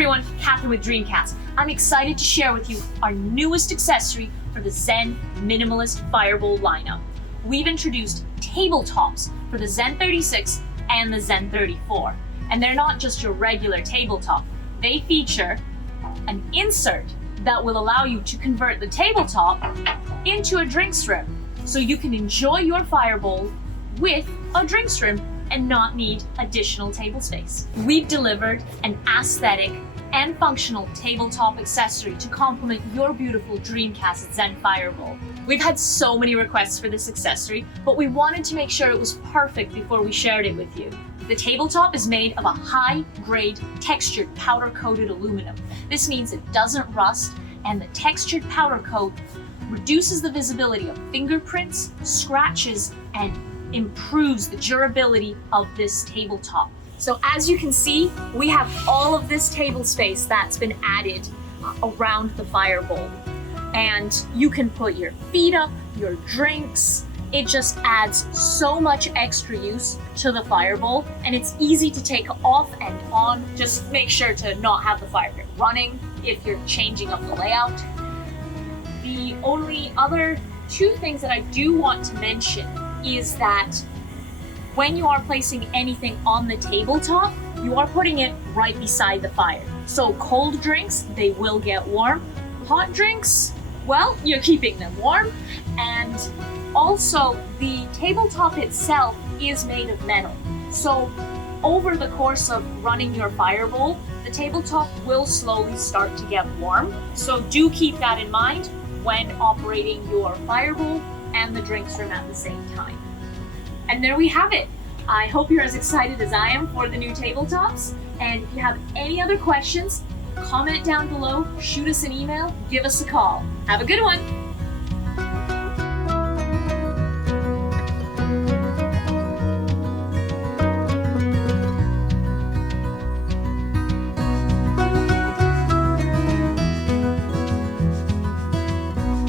everyone, Catherine with Dreamcast. I'm excited to share with you our newest accessory for the Zen Minimalist Fireball lineup. We've introduced tabletops for the Zen 36 and the Zen 34. And they're not just your regular tabletop. They feature an insert that will allow you to convert the tabletop into a drinks room, so you can enjoy your fireball with a drinks room and not need additional table space. We've delivered an aesthetic and functional tabletop accessory to complement your beautiful Dreamcast Zen Fireball. We've had so many requests for this accessory, but we wanted to make sure it was perfect before we shared it with you. The tabletop is made of a high-grade textured powder-coated aluminum. This means it doesn't rust, and the textured powder coat reduces the visibility of fingerprints, scratches, and improves the durability of this tabletop. So as you can see, we have all of this table space that's been added around the fireball. And you can put your feet up, your drinks. It just adds so much extra use to the fireball, and it's easy to take off and on. Just make sure to not have the fire pit running if you're changing up the layout. The only other two things that I do want to mention is that when you are placing anything on the tabletop, you are putting it right beside the fire. So cold drinks, they will get warm. Hot drinks, well, you're keeping them warm. And also, the tabletop itself is made of metal. So over the course of running your fireball, the tabletop will slowly start to get warm. So do keep that in mind when operating your fireball and the drinks room at the same time. And there we have it. I hope you're as excited as I am for the new tabletops. And if you have any other questions, comment down below, shoot us an email, give us a call. Have a good one.